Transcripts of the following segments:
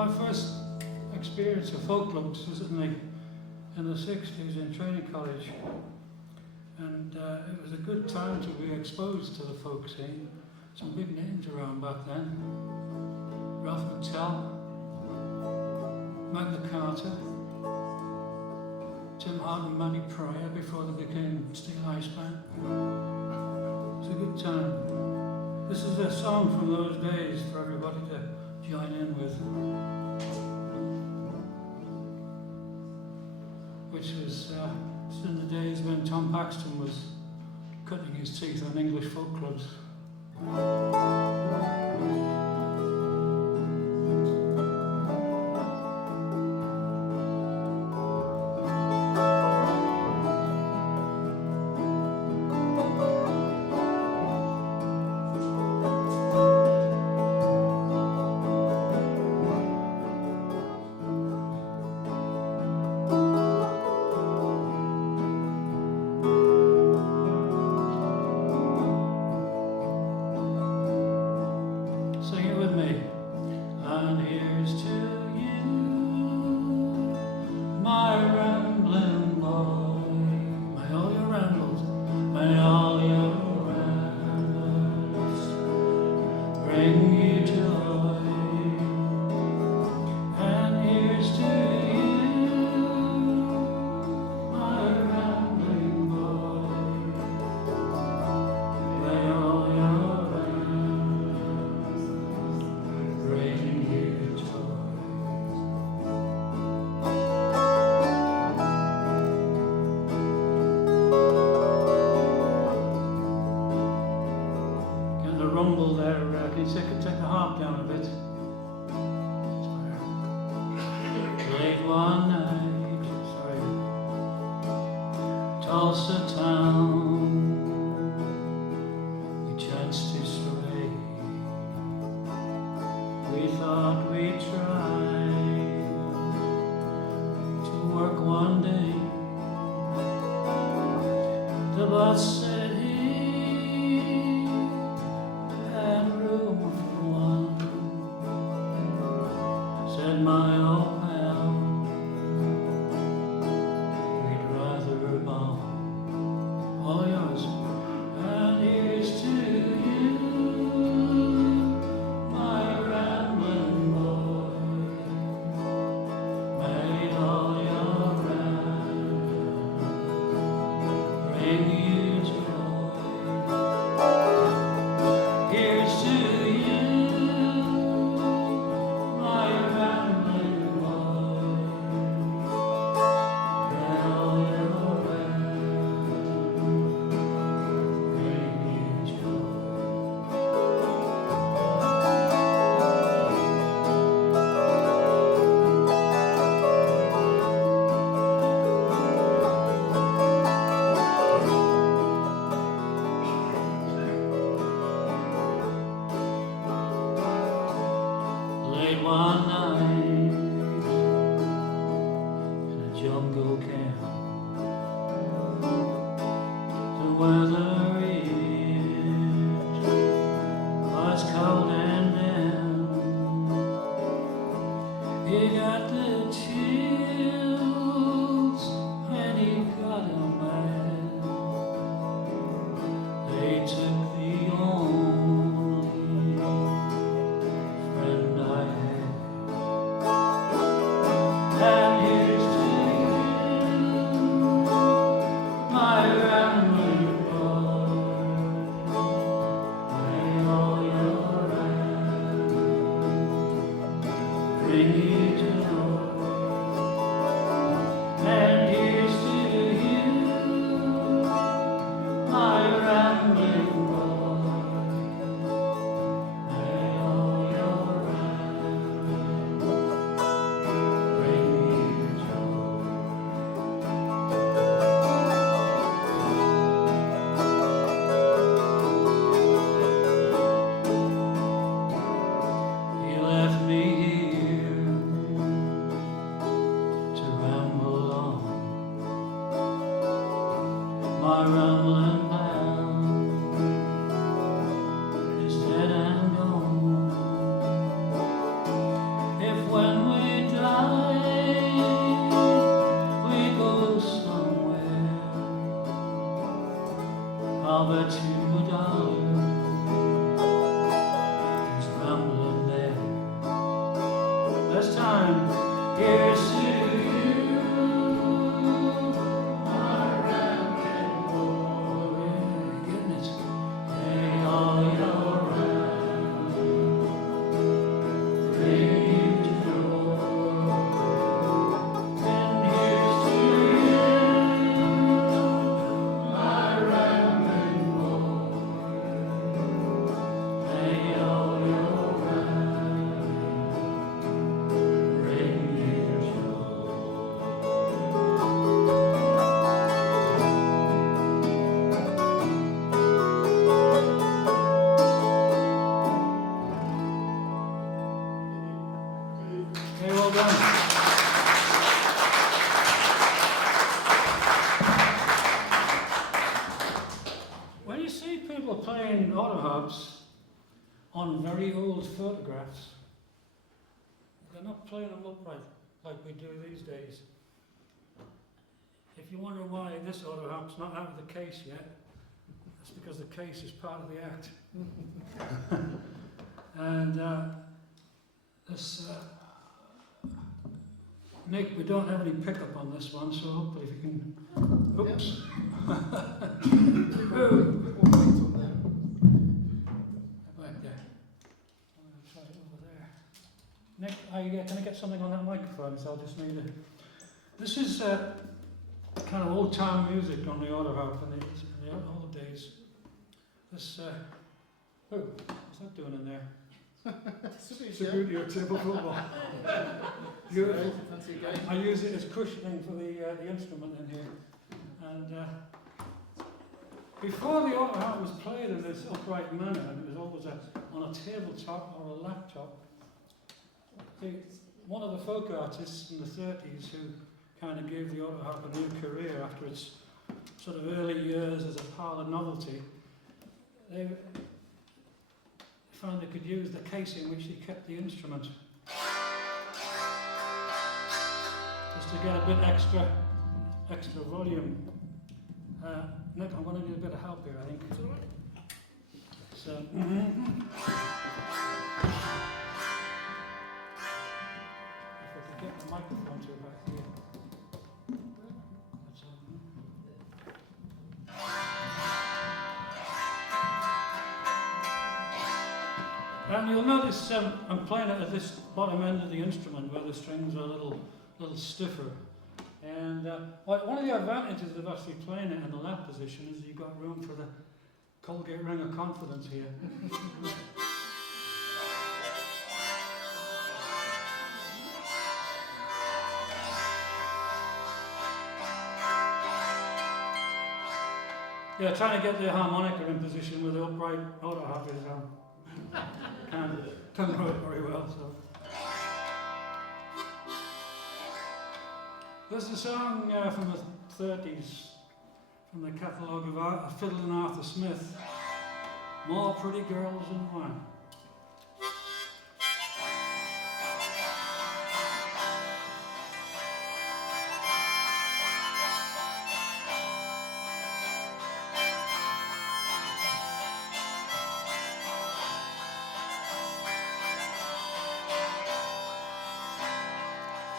My first experience of folk clubs was in the 60s in training college, and it was a good time to be exposed to the folk scene. Some big names around back then. Ralph McTell, Magna Carta, Tim Hart and Manny Pryor before they became Steel Ice Band. It was a good time. This is a song from those days for everybody to join in with, which was in the days when Tom Paxton was cutting his teeth on English folk clubs. Rumble there, can you take the harp down a bit? Late one night, Tulsa town, we chanced to stray. We thought we'd try to work one day. The boss said my old pal, we'd rather bomb all yours, and here's to you, my rambling boy. May all your rambling bring you joy. Here's to one night in a jungle camp. The weather was cold and damp. He got the chills and he got them mad. They took the only friend I had. And here's to you, my rambling boy. May all your rambling bring you joy. And here's to you, my rambling boy. May all your rambling bring he left me here time. Here's to you, my rambling boy. Yeah, getting it. May all your round bring you joy. And here's to you, my rambling boy. May all your bring you joy. Okay, well done. When you see people playing autoharps on very old photographs, they're not playing them upright like we do these days. If you wonder why this autoharp's not out of the case yet, that's because the case is part of the act. And this Nick, we don't have any pickup on this one, so hopefully if you can. Oops. Back there. I'm going to try it over there. Nick, can I get something on that microphone? So I'll just need it. This is kind of old-time music on the autoharp in the old days. This, what's that doing in there? It's a beauty of table football. Beautiful. I use it as cushioning for the instrument in here. And before the autoharp was played in this upright manner, and it was always on a tabletop or a laptop, one of the folk artists in the 30s who kind of gave the autoharp a new career after its sort of early years as a parlour novelty, they found they could use the case in which they kept the instrument. Just to get a bit extra volume. Nick, I'm going to need a bit of help here, I think. It's all right. So, if I could get the microphone to back here. That's all. And you'll notice I'm playing it at this bottom end of the instrument where the strings are a little stiffer. And one of the advantages of actually playing it in the lap position is you've got room for the Colgate ring of confidence here. Yeah, trying to get the harmonica in position with the upright autoharp is can't go very well. So. There's a song from the 30s, from the catalogue of Fiddlin' Arthur Smith, More Pretty Girls Than One.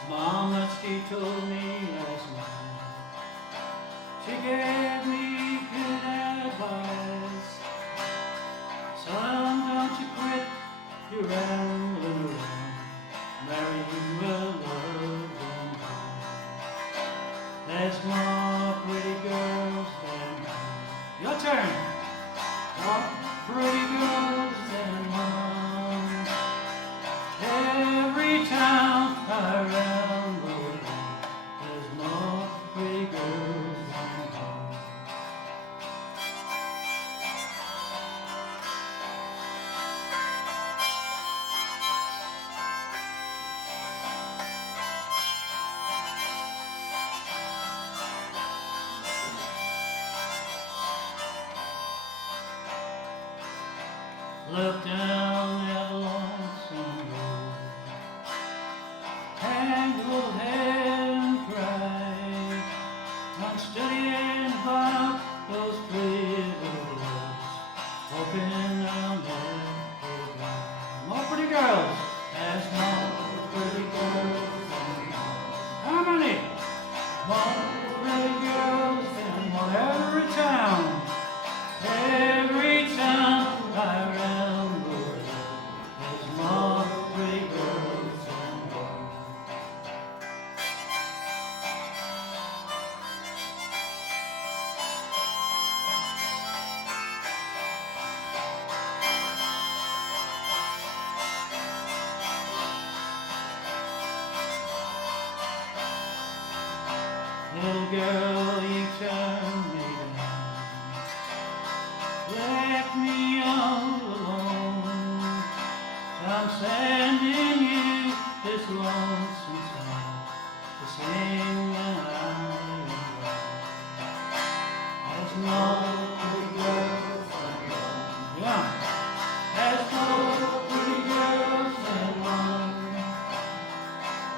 Mama, she told me last night, she gave me good advice. Son, don't you quit your rambling around, marry you will love and kind. There's more pretty girls than one. Your turn. More pretty girls than one. Every town I ramble in, there's more pretty girls than one. Little girl, you turn me down, left me all alone. I'm sending you this lonesome song to sing and I'm there's no pretty girls like one. Yeah. There's no pretty girls like one.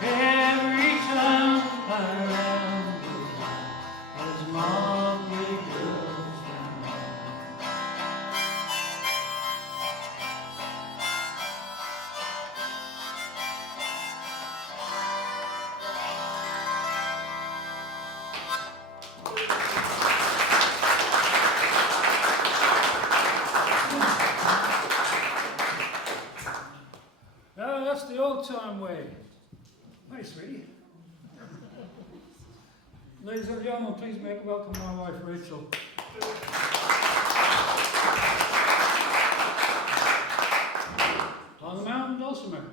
Every time I round there's more pretty girls than one. Oh, that's the old time way. Hi, sweetie. Ladies and gentlemen, please make welcome my wife, Rachel. On the mountain dulcimer.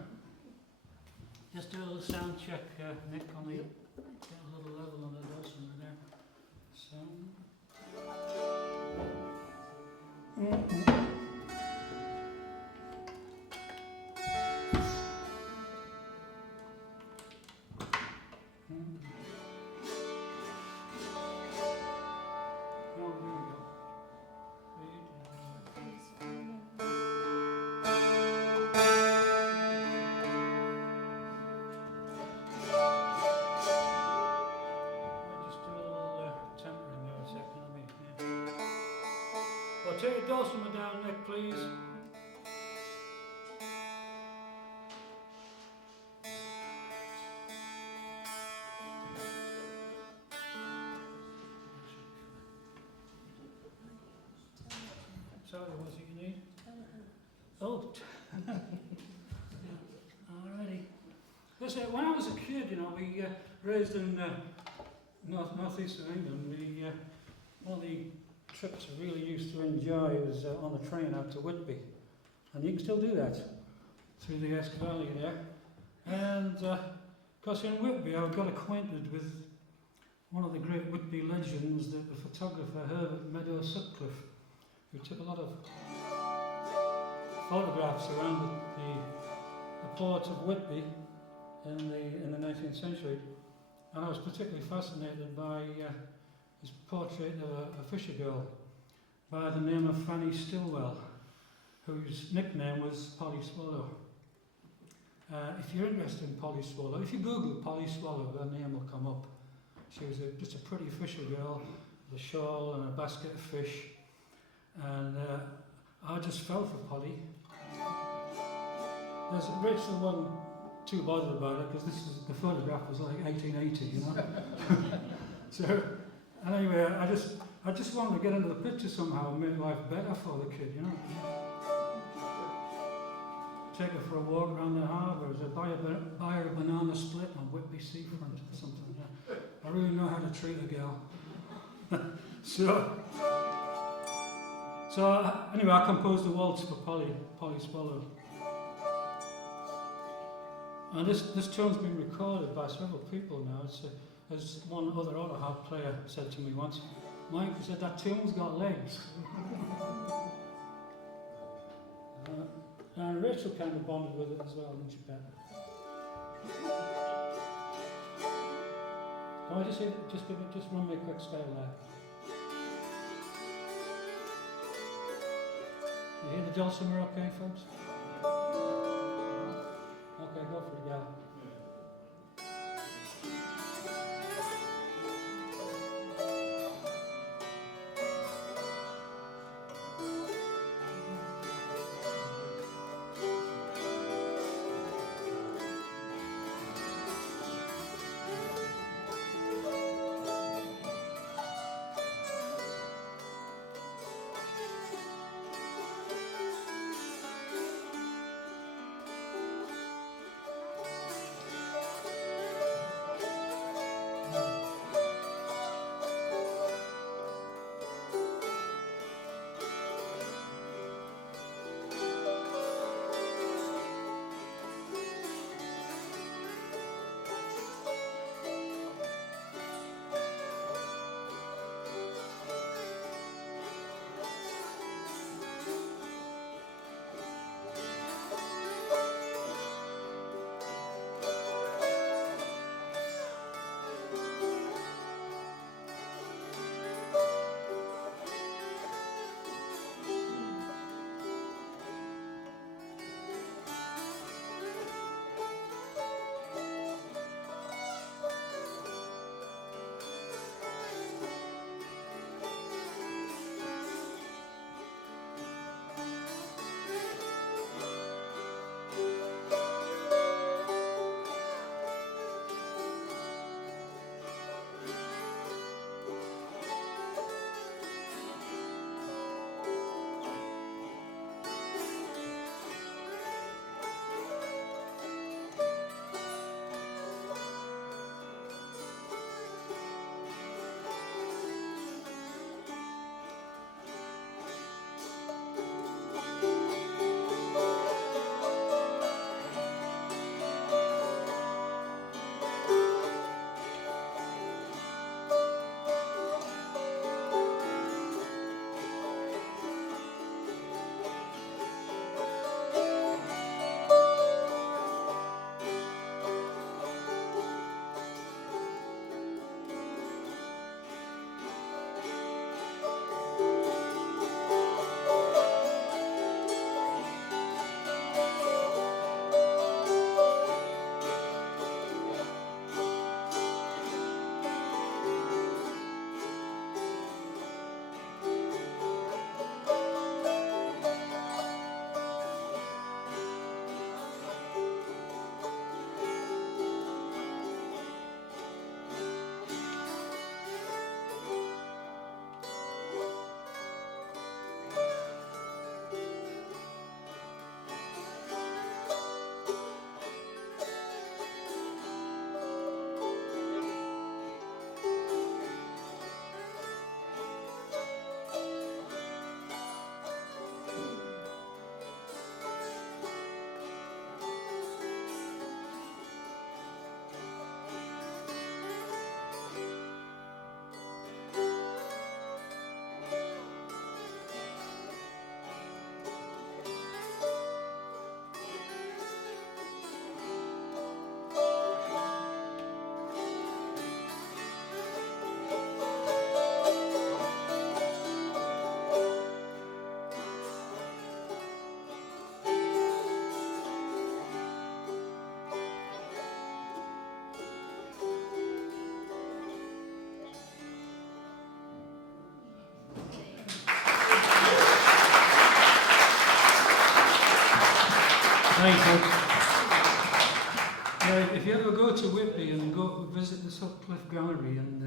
Just do a little sound check, Nick, on the, get a little level on the dulcimer there. Sound. Take your dulcimer down, Nick, please. Sorry, what's it you need? Oh. Alrighty. Listen, when I was a kid, you know, we raised in northeast of England. One of the trips I really used to enjoy was on the train out to Whitby, and you can still do that through the Esk Valley there. And because in Whitby I got acquainted with one of the great Whitby legends, the photographer Herbert Meadow Sutcliffe, who took a lot of photographs around the port of Whitby in the 19th century, and I was particularly fascinated by his portrait of a fisher girl by the name of Fanny Stillwell, whose nickname was Polly Swallow. If you're interested in Polly Swallow, if you Google Polly Swallow, her name will come up. She was just a pretty fisher girl with a shawl and a basket of fish, and I just fell for Polly. Rachel wasn't too bothered about it because the photograph was like 1880, you know. So anyway, I just wanted to get into the picture somehow and make life better for the kid, you know. Take her for a walk around the harbour, buy her a banana split on Whitby seafront or something. Yeah. I really know how to treat a girl. So anyway, I composed a waltz for Polly Swallow. And this tune's been recorded by several people now. As one other autoharp player said to me once, Mike, he said, that tune's got legs. And Rachel kind of bonded with it as well, didn't she, Bet? Can I just run me a quick scale there? You hear the dulcimer okay, folks? Okay, go for it, gal. Thanks, if you ever go to Whitby and go visit the Sutcliffe Gallery and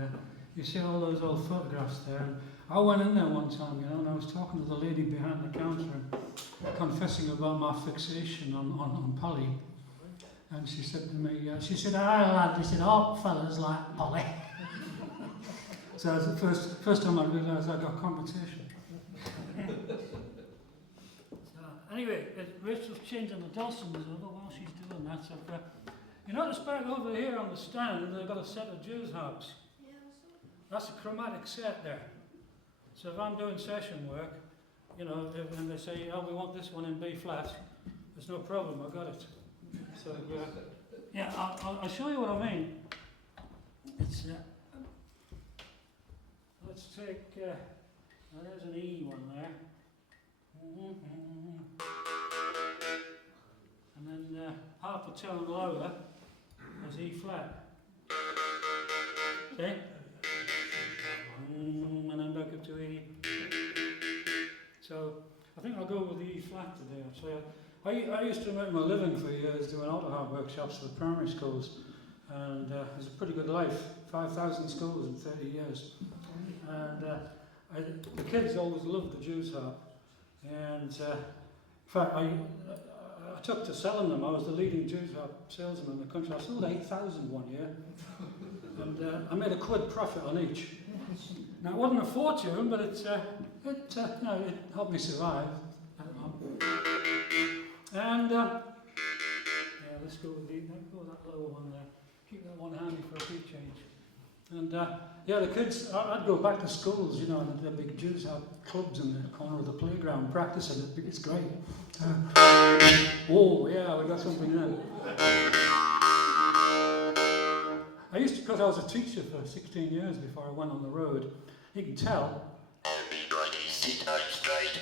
you see all those old photographs there. And I went in there one time, and I was talking to the lady behind the counter and confessing about my fixation on Polly. And she said to me, she said, "Aye, lad," she said, "all fellas like Polly." So it was the first time I realised I got compensation. Anyway, Rachel's changing the dulcimers over while she's doing that. So, you notice back over here on the stand, they've got a set of Jews harps. That's a chromatic set there. So if I'm doing session work, and they say, "Oh, we want this one in B flat," there's no problem, I've got it. So, yeah, I'll show you what I mean. It's, let's take, there's an E one there. And then half a tone lower is E flat. See? And then back up to E. So I think I'll go with the E flat today. So I used to make my living for years doing auto harp workshops for primary schools, and it was a pretty good life. 5,000 schools in 30 years, and the kids always loved the Jews harp. And in fact, I took to selling them. I was the leading Jews harp salesman in the country. I sold 8,000 one year, and I made a quid profit on each. Now it wasn't a fortune, but it helped me survive. And let's go with that lower one there. Keep that one handy for a key change. And the kids, I'd go back to schools, and the big Jews have clubs in the corner of the playground practicing it. It's great. Oh, yeah, we got something there. I used to, because I was a teacher for 16 years before I went on the road, you can tell. Everybody sit up straight.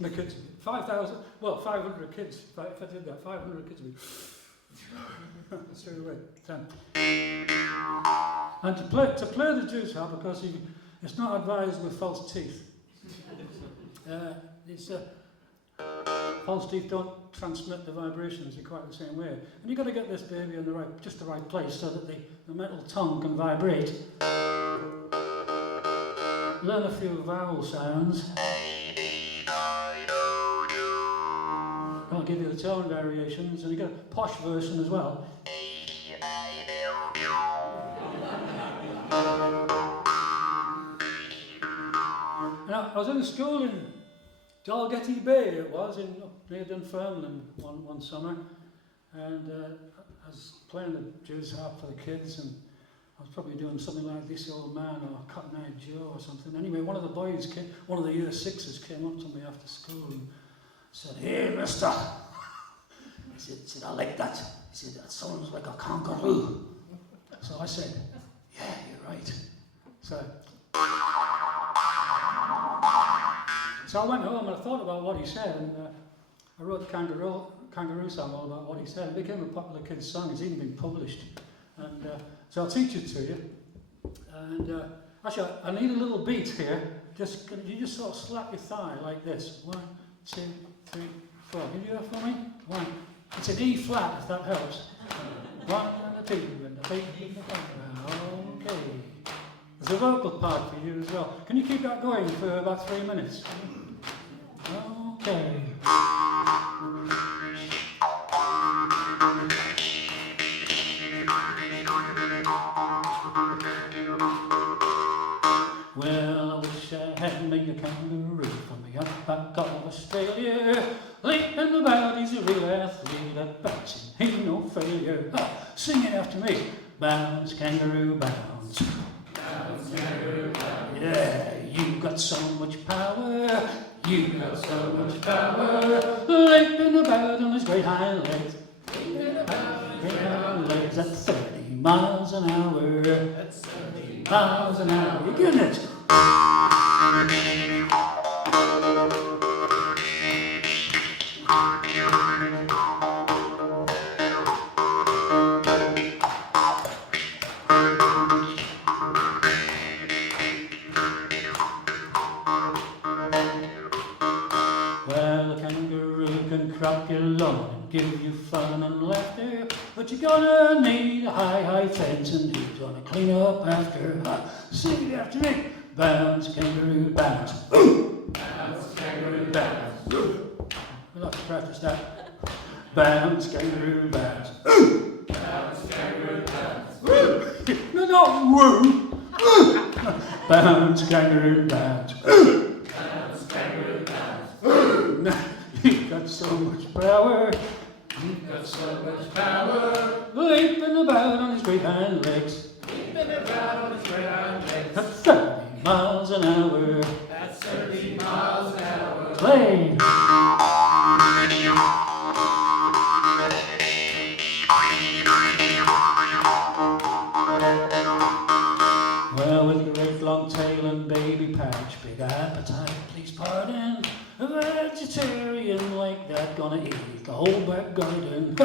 The kids, 500 kids, if I did that, 500 kids would be straight away. 10. And to play the Jews harp, because it's not advised with false teeth. False teeth don't transmit the vibrations in quite the same way. And you've got to get this baby in the right place so that the metal tongue can vibrate. Learn a few vowel sounds. I'll give you the tone variations, and you get a posh version as well. Now, I was in a school in Dalgety Bay, it was, near Dunfermline one summer, and I was playing the Jews harp for the kids, and I was probably doing something like This Old Man or Cotton-Eyed Joe or something. Anyway, one of the boys, one of the year sixes came up to me after school and said, "Hey, mister," he said, "I like that." He said, "That sounds like a kangaroo." So I said, "Yeah, you're right." So I went home and I thought about what he said, and I wrote the kangaroo song all about what he said. It became a popular kids' song. It's even been published. And so I'll teach it to you. And actually, I need a little beat here. You just sort of slap your thigh like this. 1, 2, 3, 4. Can you do that for me? 1. It's an E flat, if that helps. 1 and a 2 and a 3 and a 4. Okay. There's a vocal part for you as well. Can you keep that going for about 3 minutes? Okay. Well, I wish I had made a kangaroo from the outback of Australia. Leaping about, he's a real athlete, a bouncing, ain't no failure. Sing it after me. Bounce, kangaroo, bounce. Bounce, kangaroo, bounce. Yeah, you got so much power. You got so much power. Leaping about on his great hind legs. Leaping about on his great hind legs at 30 miles an hour. That's 30 miles an hour. You getting it? Well, Well, a kangaroo can crop your lawn and give you fun and laughter, but you're gonna need a high Fenton who's gonna clean up after. Sing it after me. Bounce, kangaroo, bounce. Bounce, kangaroo, bounce. We'll have to practice that. Bounce, kangaroo, bounce. Bounce, kangaroo, bounce. No, not woo. Bounce, kangaroo, bounce. Bounce, kangaroo, bounce. You've got so much power. You've got so much power. Leaping about on his great hind legs. Leaping about on his great hind legs. At 30 miles an hour. That's 30 miles an hour. Play. Well, with your great long tail and baby pouch, big appetite, please pardon. A vegetarian like that gonna eat the whole back garden.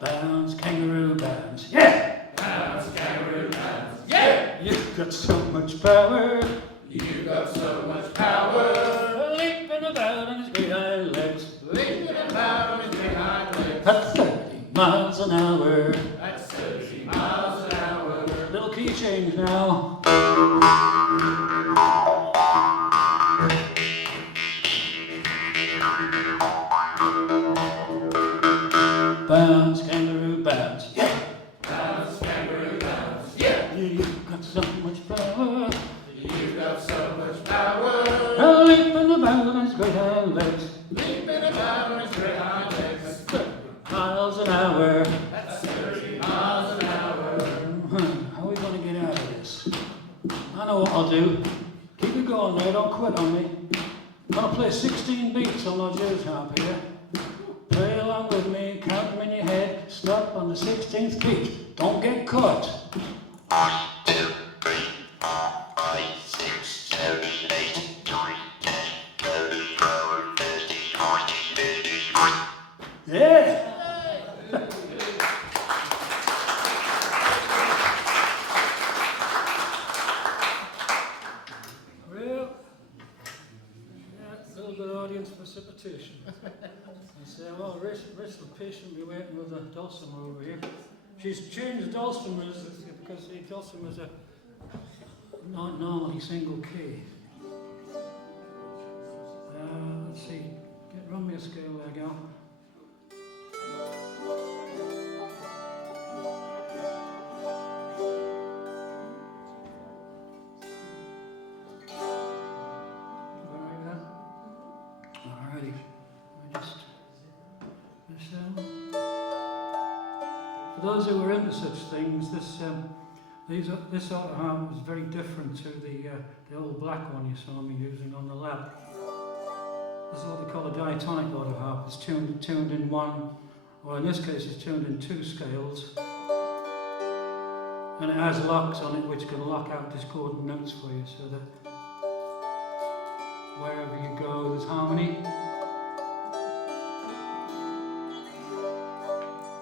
Bounce, kangaroo, bounce, yeah! Bounce, kangaroo, bounce, yeah! You've got so much power. You've got so much power. Leaping about on his great hind legs. Leaping about on his great hind legs. At 30 miles an hour. That's 30 miles an hour. Little key change now. Bounce, kangaroo, bounce, yeah! Bounce, kangaroo, bounce, yeah! You've got so much power. You've got so much power. Leaping about on his great hind legs. Leaping about on his great hind legs. That's 30 miles an hour. That's 30 miles an hour. How are we going to get out of this? I know what I'll do. Keep it going there, don't quit on me. I'm going to play 16 beats on my jazz harp here. Play along with me, count them in your head, stop on the 16th beat. Don't get caught. 1, 2, 3, 4, 5, 6, 7, 8, 9, 10, 11, 12, 13, 14, 15. Yeah! Well, a little bit of audience precipitation. I say, well, Rachel patiently waiting with the dulcimer over here. She's changed dulcimers because the dulcimers are not normally single key. Let's see, run me a scale there, gal. Alrighty, for those who were into such things, this auto harp was very different to the old black one you saw me using on the lap. This is what they call a diatonic auto harp. It's tuned in one, or in this case it's tuned in 2 scales. And it has locks on it which can lock out discordant notes for you so that wherever you go there's harmony.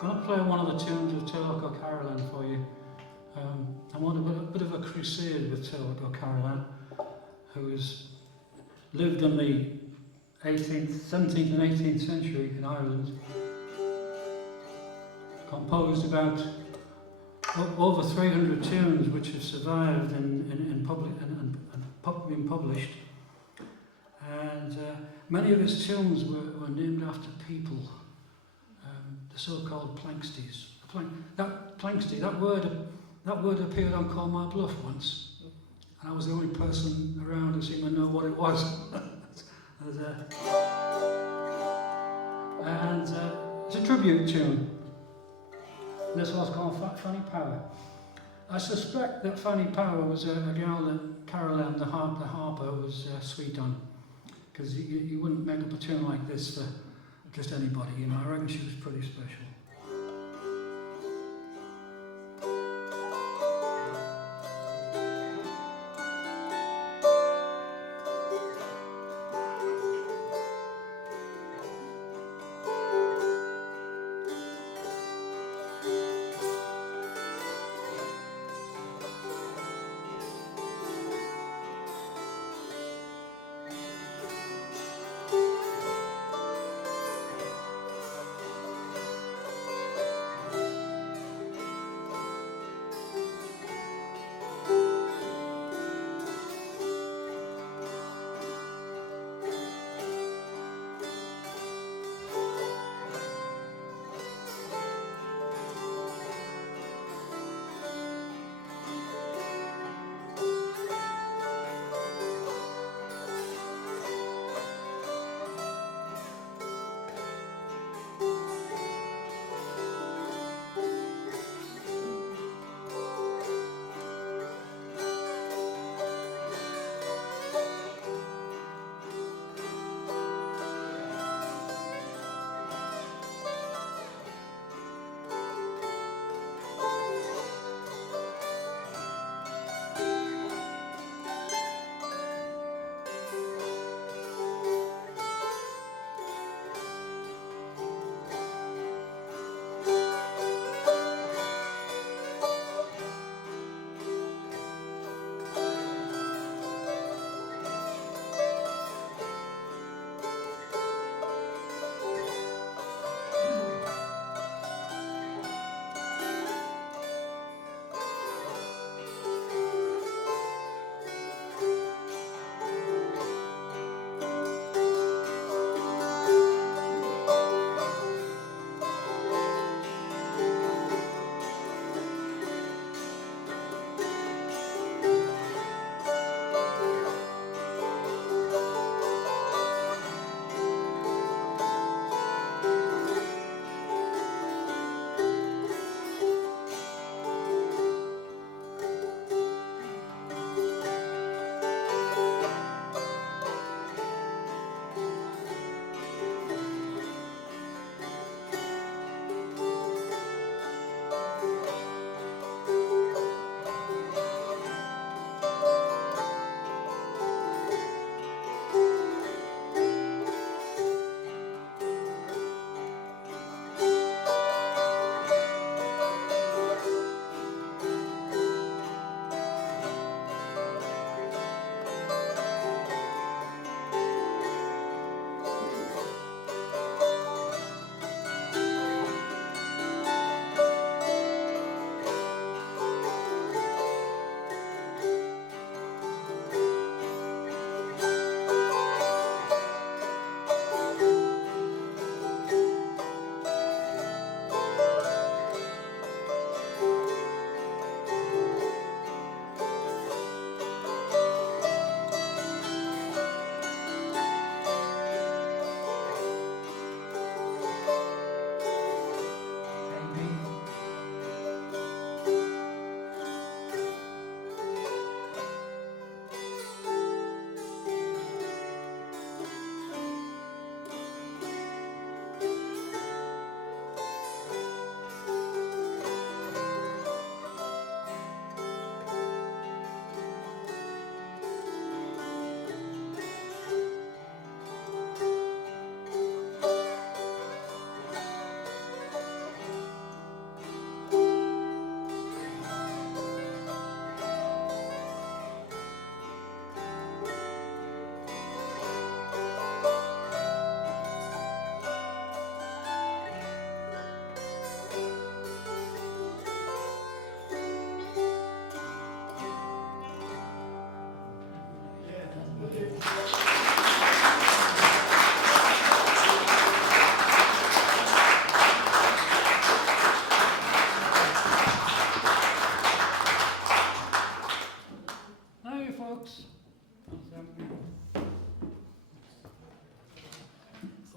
I'm going to play one of the tunes of Turlock O'Carolan for you. I want a bit of a crusade with Turlock O'Carolan, who has lived in the 17th and 18th century in Ireland. Composed about over 300 tunes which have survived and been published. And many of his tunes were named after people. The so-called planksties. That word appeared on Call My Bluff once, and I was the only person around who seemed to know what it was. It's a tribute tune. This was called Fanny Power. I suspect that Fanny Power was a girl that Carolan the harper was sweet on, because you wouldn't make up a tune like this for just anybody, you know. I reckon she was pretty special.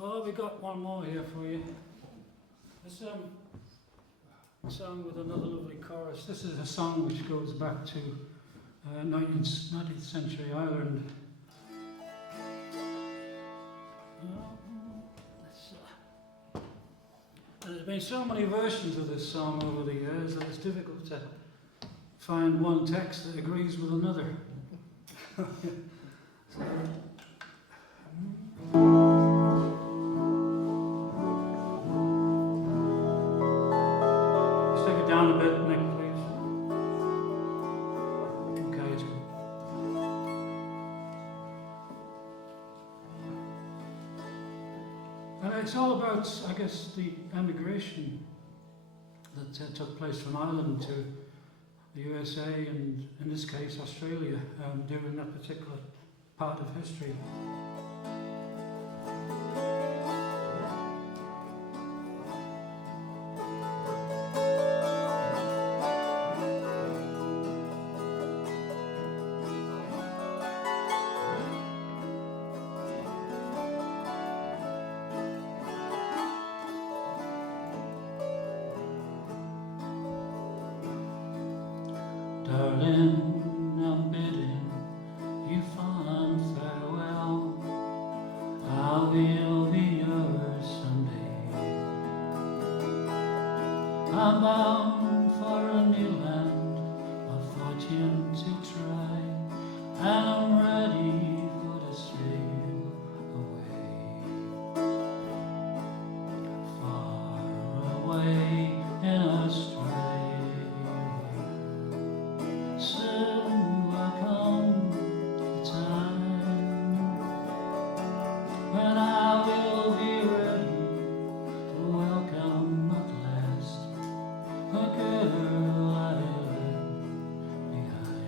Oh, we got one more here for you. This song with another lovely chorus. This is a song which goes back to 19th century Ireland. And there's been so many versions of this song over the years that it's difficult to find one text that agrees with another. So, let's take it down a bit, Nick, please. Okay, it's good. And it's all about, I guess, the emigration that took place from Ireland to the USA and, in this case, Australia, during that particular part of history. Darling, I'm bidding you fond farewell. I will be yours someday. I'm bound for a new land of fortune to try, and I'm ready for the sail away. Far away in Australia. Soon will come the time when I will be ready to welcome at last the girl I left behind.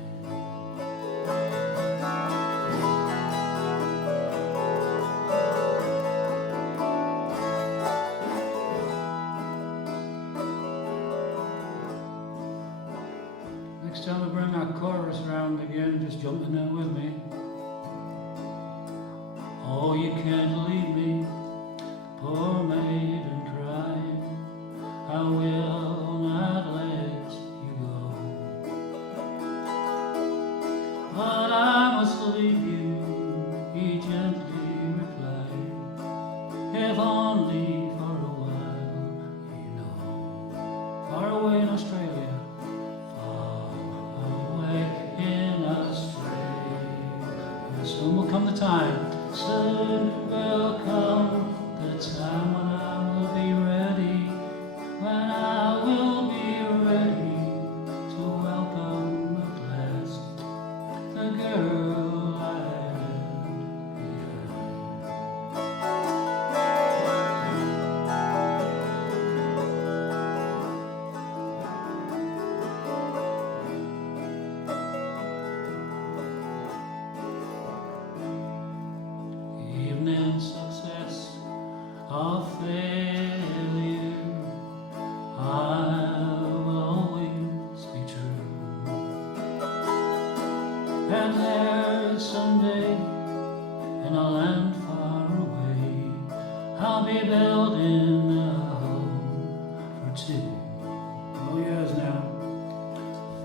Next time I bring our chorus round again, just jumping in with me. Oh, you can't leave me, poor maiden crying. I will not let you go. But I must leave you, he gently replied. If only for a while, you know. Far away in Australia. Soon will come the time, soon will come the time when I will be ready, when I will be ready to welcome at last the girl I left behind. Evening success or failure, I will always be true. And there someday, in a land far away, I'll be building a home for two. Oh yes, now.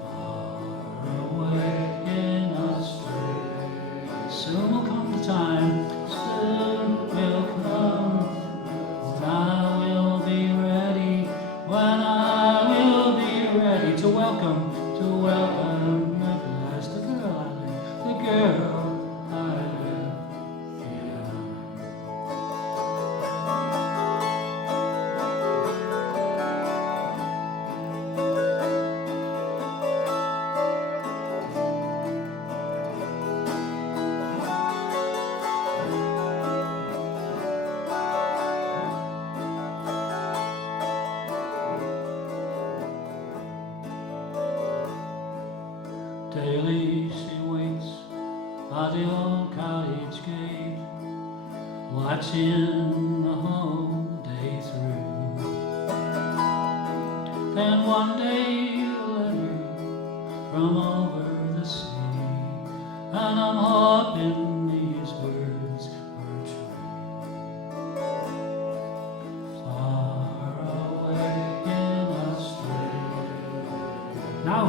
Far away in Australia, soon will come the time. Soon will come when I will be ready, when I will be ready to welcome at last the girl I left, the girl I left behind. Daily she waits by the old cottage gate, watching the whole day through. Then one day a letter from over the sea, and I'm hoping these words were true.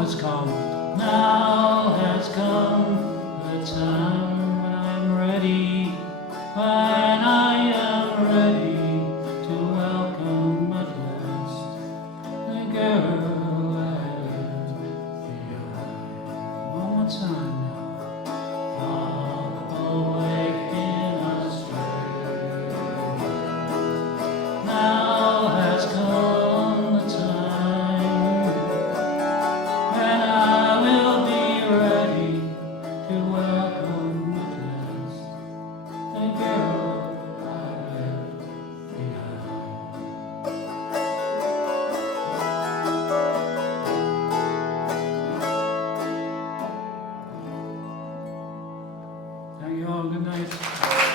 has come, now has come the time when I'm ready, when I am ready to welcome at last the girl I left behind. One more time now. Far away in Australia, now has come the time when I will be ready to welcome at last the girl I left behind. Thank you all. Good night.